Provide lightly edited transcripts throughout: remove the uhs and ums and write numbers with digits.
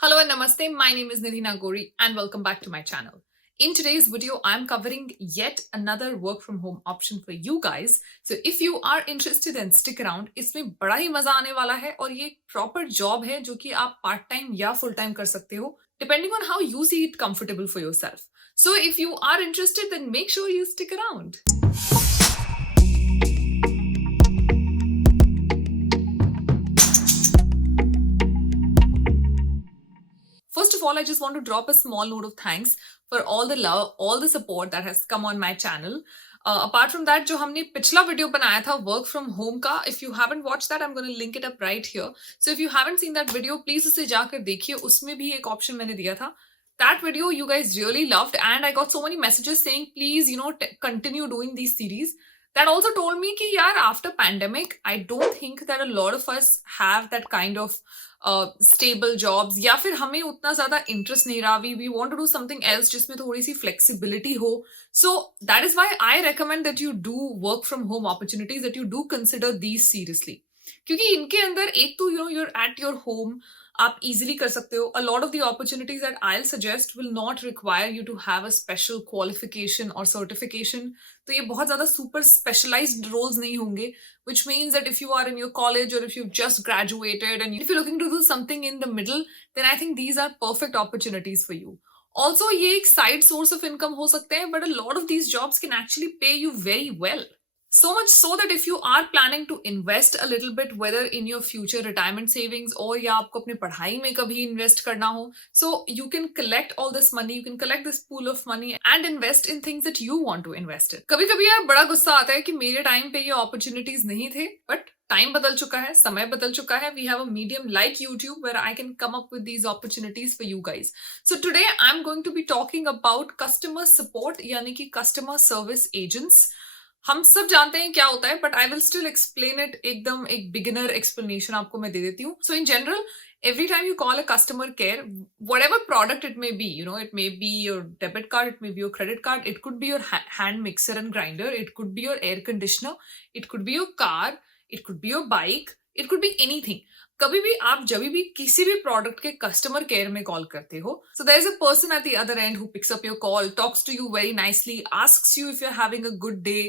Hello and namaste. My name is Nidhi Nagori and welcome back to my channel. In today's video, I'm covering yet another work from home option for you guys. So if you are interested, then stick around. इसमें बड़ा ही मजा आने वाला है और ये proper job है जो कि आप पार्ट टाइम या फुल टाइम कर सकते हो depending on how you see it comfortable for yourself. So if you are interested, then make sure you stick around. First of all, I just want to drop a small note of thanks for all the love, all the support that has come on my channel. Apart from that, जो हमने पिछला video बनाया था work from home का, if you haven't watched that, I'm going to link it up right here. So if you haven't seen that video, please उसे जाकर देखिए. उसमें भी एक ऑप्शन मैंने दिया था. That video you guys really loved, and I got so many messages saying, please, continue doing these series. That also told me कि यार after pandemic, I don't think that a lot of us have that kind of stable jobs या फिर हमें उतना ज्यादा interest नहीं रहा. We want to do something else जिसमें थोड़ी सी फ्लेक्सिबिलिटी हो. So that is why I recommend that you do work from home opportunities, that you do consider these seriously. क्योंकि इनके अंदर एक तो यूर एट योर होम, आप इजिली कर सकते हो. A lot of the opportunities that I suggest will not require you to have a special qualification और सर्टिफिकेशन. तो ये बहुत ज्यादा सुपर स्पेशलाइज्ड रोल्स नहीं होंगे, which means that if you are in your college or if you've just graduated and if you're looking to do something in the middle, then I think these are perfect opportunities for you. Also, ये एक side source of income हो सकते हैं, but a lot of these jobs can actually pay you very well. So much so that if you are planning to invest a little bit, whether in your future retirement savings or या आपको अपने पढ़ाई में कभी invest करना हो, so you can collect all this money, you can collect this pool of money and invest in things that you want to invest in. कभी कभी यार बड़ा गुस्सा आता है कि मेरे टाइम पे ये opportunities नहीं थे, but टाइम बदल चुका है, समय बदल चुका है. We have a medium like YouTube where I can come up with these opportunities for you guys. So today I'm going to be talking about customer support, यानी कि customer service agents. हम सब जानते हैं क्या होता है, but I will still explain it. एकदम एक बिगिनर एक्सप्लेनेशन आपको मैं दे देती हूँ. So in general, every time you call a customer care, whatever product it may be, it may be your debit card, it may be your credit card, it could be your hand mixer and grinder, it could be your air conditioner, it could be your car, it could be your bike, it could be anything. कभी भी आप जब भी किसी भी product के customer care में call करते हो, so there is a person at the other end who picks up your call, talks to you very nicely, asks you if you're having a good day,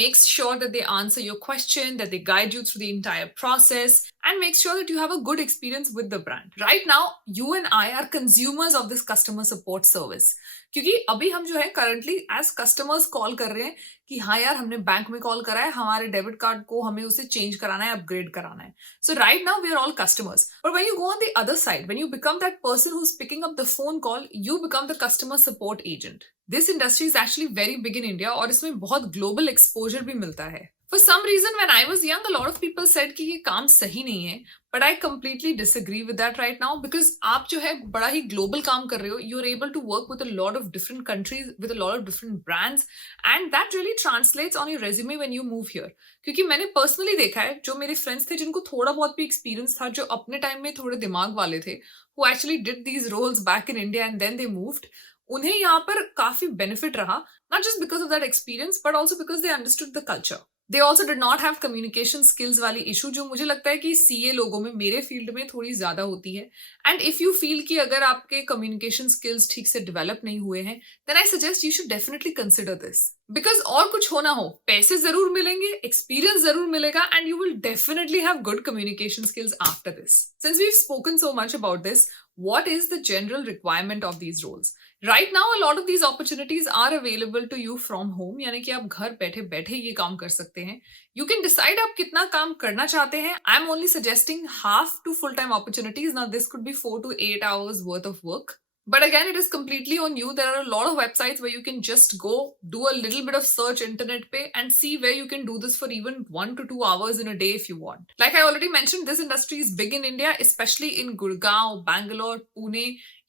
makes sure that they answer your question, that they guide you through the entire process, and makes sure that you have a good experience with the brand. Right now, you and I are consumers of this customer support service. क्योंकि अभी हम जो है currently as customers call कर रहे हैं कि हाँ यार, हमने बैंक में कॉल करा है, हमारे डेबिट कार्ड को हमें उसे चेंज कराना है, अपग्रेड कराना है. So right now we are all customers. But when you go on the other side, when you become that person who is picking up the phone call, you become the customer support agent. This industry is actually very big in India और इसमें बहुत global exposure भी मिलता है. For some reason, when I was young, a lot of people said कि ये काम सही नहीं है, but I completely disagree with that right now because आप जो है बड़ा ही global काम कर रहे हो. You're able to work with a lot of different countries, with a lot of different brands, and that really translates on your resume when you move here. क्योंकि मैंने personally देखा है, जो मेरे friends थे जिनको थोड़ा बहुत भी experience था, जो अपने time में थोड़े दिमाग वाले थे, who actually did these roles back in India and then they moved, उन्हें यहाँ पर काफी benefit रहा, not just because of that experience, but also because they understood the culture. They also did not have communication skills वाली issue, जो मुझे लगता है कि सीए लोगों में, मेरे फील्ड में थोड़ी ज्यादा होती है. एंड इफ यू फील कि अगर आपके कम्युनिकेशन स्किल्स ठीक से डेवलप नहीं हुए हैं, then I suggest you should definitely consider this. Because और कुछ हो ना हो, पैसे जरूर मिलेंगे, एक्सपीरियंस जरूर मिलेगा, and you will definitely have good communication skills after this. Since we have spoken so much about this, what is the general requirement of these roles? Right now, a lot of these opportunities are available to you from home, यानी कि आप घर बैठे बैठे ये काम कर सकते हैं. You can decide आप कितना काम करना चाहते हैं. I'm only suggesting half to full-time opportunities. Now, this could be 4 to 8 hours worth of work. But again, it is completely on you. There are a lot of websites where you can just go do a little bit of search internet पे and see where you can do this for even 1 to 2 hours in a day if you want. Like I already mentioned, this industry is big in India, especially in Gurgaon, Bangalore, Pune.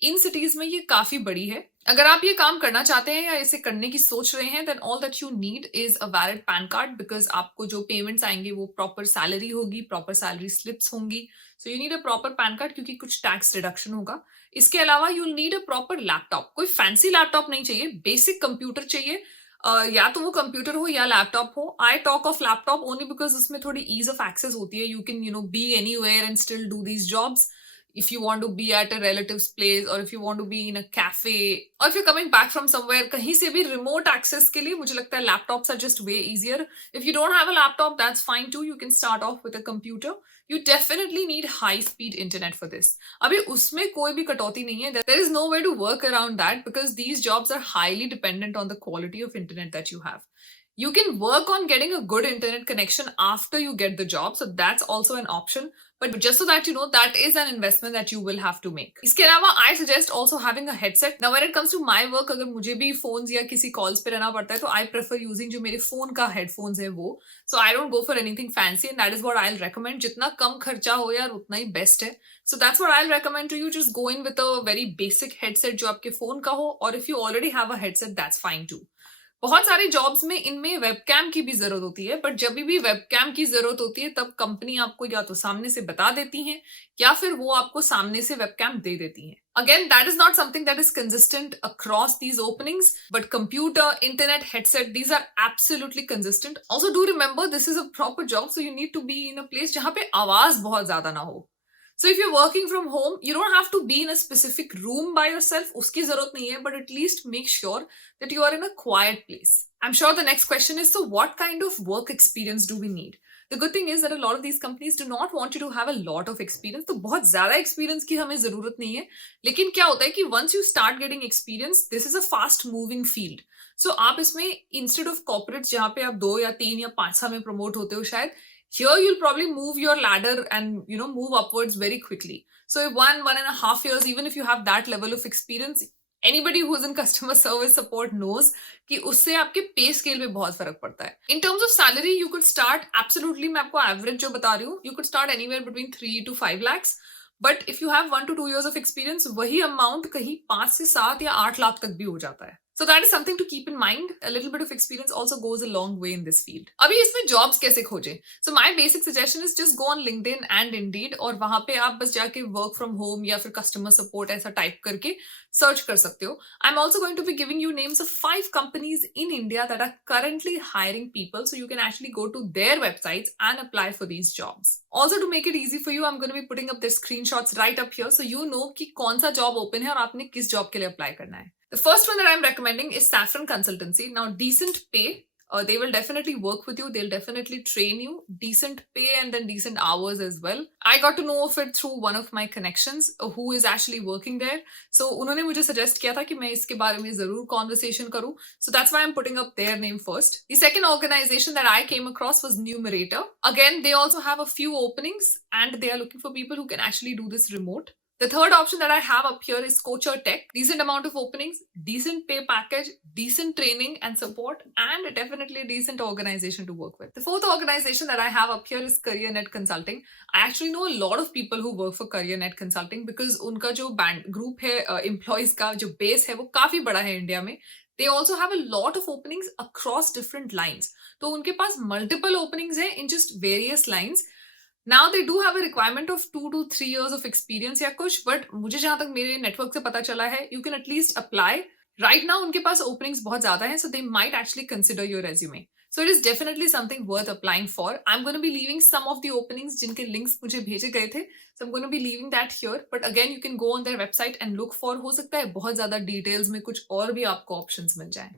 In cities में ये काफी बड़ी है. अगर आप ये काम करना चाहते हैं या इसे करने की सोच रहे हैं, then all that you need is a valid PAN card, because आपको जो पेमेंट्स आएंगे वो प्रॉपर सैलरी होगी, प्रॉपर सैलरी स्लिप्स होंगी. So you need a proper PAN card क्योंकि कुछ टैक्स डिडक्शन होगा. इसके अलावा you need a proper laptop. कोई फैंसी लैपटॉप नहीं चाहिए, बेसिक कंप्यूटर चाहिए. या तो वो कंप्यूटर हो या लैपटॉप हो. I talk of laptop only because उसमें थोड़ी ईज ऑफ एक्सेस होती है. You can be anywhere and still do these jobs. if you want to be at a relative's place or if you want to be in a cafe or if you're coming back from somewhere, kahin se bhi remote access ke liye mujhe lagta hai laptops are just way easier. If you don't have a laptop, that's fine too. You can start off with a computer. You definitely need high speed internet for this. Abhi usme koi bhi katauti nahi hai. There is no way to work around that because these jobs are highly dependent on the quality of internet that you have. You can work on getting a good internet connection after you get the job, so that's also an option. But just so that you know, that is an investment that you will have to make. इसके अलावा I suggest also having a headset. Now when it comes to my work, अगर मुझे भी phones या किसी calls पे रहना पड़ता है, तो I prefer using जो मेरे phone का headphones है वो. So I don't go for anything fancy, and that is what I'll recommend. जितना कम खर्चा हो यार उतना ही best है. So that's what I'll recommend to you. Just go in with a very basic headset जो आपके phone का हो, और if you already have a headset, that's fine too. बहुत सारे जॉब्स में इनमें वेबकैम की भी जरूरत होती है, बट जब भी वेबकैम की जरूरत होती है तब कंपनी आपको या तो सामने से बता देती है या फिर वो आपको सामने से वेबकैम दे देती है. Again, that is not something that is consistent across these openings, but computer, internet, headset, these are absolutely consistent. Also do remember this is a proper job, so you need to be in a place जहाँ पे आवाज बहुत ज्यादा ना हो. So if you're working from home, you don't have to be in a specific room by yourself. Uski zarurat nahi hai, but at least make sure that you are in a quiet place. I'm sure the next question is, so what kind of work experience do we need? The good thing is that a lot of these companies do not want you to have a lot of experience. तो बहुत ज़्यादा experience की हमें ज़रूरत नहीं है. लेकिन क्या होता है कि once you start getting experience, this is a fast moving field. So आप इसमें instead of corporates जहाँ पे आप 2 या 3 या 5 साल में promote होते हो शायद, here you'll probably move your ladder and move upwards very quickly. So 1.5 years, even if you have that level of experience, anybody who's in customer service support knows कि उससे आपके पे स्केल पे बहुत फर्क पड़ता है. In terms of salary, you could start absolutely, मैं आपको average जो बता रही हूँ, you could start anywhere between 3 to 5 lakhs. But if you have 1 to 2 years of experience, वही amount कहीं 5 से 7 या 8 लाख तक भी हो जाता है. So that is something to keep in mind. A little bit of experience also goes a long way in this field. अभी इसमें jobs कैसे खोजें? So my basic suggestion is just go on LinkedIn and Indeed, और वहाँ पे आप बस जाके work from home या फिर customer support ऐसा type करके search कर सकते हो. I'm also going to be giving you names of 5 companies in India that are currently hiring people, so you can actually go to their websites and apply for these jobs. Also to make it easy for you, I'm going to be putting up their screenshots right up here, so you know कि कौन सा job open है और आपने किस job के लिए apply करना है. The first one that I'm recommending is Saffron Consultancy. Now, decent pay. They will definitely work with you. They'll definitely train you. Decent pay and then decent hours as well. I got to know of it through one of my connections who is actually working there. So, उन्होंने मुझे suggest किया था कि मैं इसके बारे में ज़रूर conversation करूँ. So that's why I'm putting up their name first. The second organization that I came across was Numerator. Again, they also have a few openings and they are looking for people who can actually do this remote. The third option that I have up here is Coacher Tech. Decent amount of openings, decent pay package, decent training and support, and definitely a decent organization to work with. The fourth organization that I have up here is CareerNet Consulting. I actually know a lot of people who work for CareerNet Consulting because उनका जो group है employees का जो base है वो काफी बड़ा है इंडिया में. They also have a lot of openings across different lines. तो उनके पास multiple openings हैं in just various lines. Now they do have a requirement of 2 to 3 years of experience या कुछ, but मुझे जहाँ तक मेरे network से पता चला है, you can at least apply. Right now उनके पास openings बहुत ज़्यादा हैं, so they might actually consider your resume. So it is definitely something worth applying for. I'm going to be leaving some of the openings जिनके links मुझे भेजे गए थे, so I'm going to be leaving that here. But again, you can go on their website and look for, हो सकता है बहुत ज़्यादा details में कुछ और भी आपको options मिल जाएं.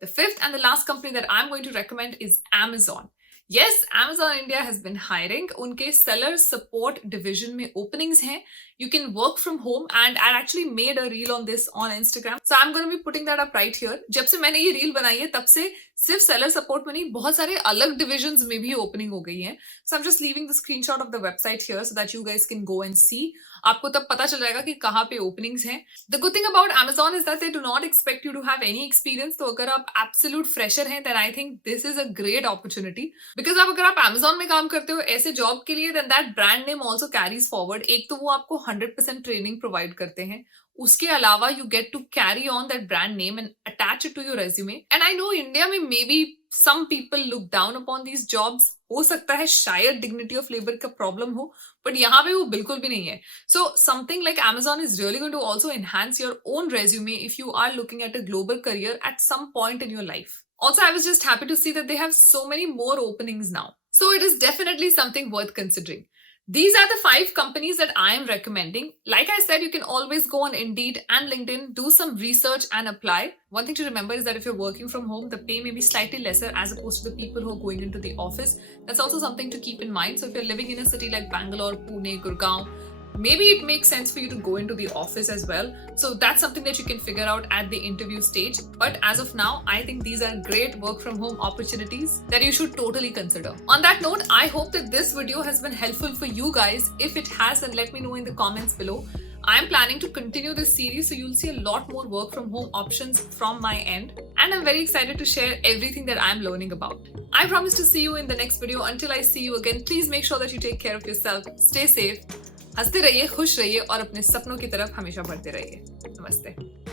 The fifth and the last company that I'm going to recommend is Amazon. Yes, Amazon India has been hiring. उनके seller support division में openings हैं. You can work from home and I actually made a reel on this on Instagram. So I'm going to be putting that up right here. जब से मैंने ये reel बनाई है तब से सिर्फ seller support में नहीं बहुत सारे अलग divisions में भी opening हो गई हैं. So I'm just leaving the screenshot of the website here so that you guys can go and see. आपको तब पता चल जाएगा कि कहाँ पे openings हैं. The good thing about Amazon is that they do not expect you to have any experience. तो अगर आप absolute fresher हैं then I think this is a great opportunity. Because आप अगर आप Amazon में काम करते हो ऐसे job के लिए then that brand name also carries forward. एक तो वो आपको 100% ट्रेनिंग प्रोवाइड करते हैं, उसके अलावा you get to carry on that brand name and attach it to your resume. And I know India में may be some people look down upon these jobs. हो सकता है शायद डिग्निटी ऑफ लेबर का प्रॉब्लम हो, but यहाँ पे वो बिल्कुल भी नहीं है. So something like Amazon is really going to also enhance your own resume if you are looking at a global career at some point in your life. Also, I was just happy to see that they have so many more openings now. So it is definitely something worth considering. These are the 5 companies that I am recommending. Like I said, you can always go on Indeed and LinkedIn, do some research and apply. One thing to remember is that if you're working from home, the pay may be slightly lesser as opposed to the people who are going into the office. That's also something to keep in mind. So if you're living in a city like Bangalore, Pune, Gurgaon, maybe it makes sense for you to go into the office as well. So that's something that you can figure out at the interview stage. But as of now, I think these are great work from home opportunities that you should totally consider. On that note, I hope that this video has been helpful for you guys. If it has, then let me know in the comments below. I'm planning to continue this series, so you'll see a lot more work from home options from my end. And I'm very excited to share everything that I'm learning about. I promise to see you in the next video. Until I see you again, please make sure that you take care of yourself. Stay safe. हंसते रहिए, खुश रहिए और अपने सपनों की तरफ हमेशा बढ़ते रहिए। नमस्ते।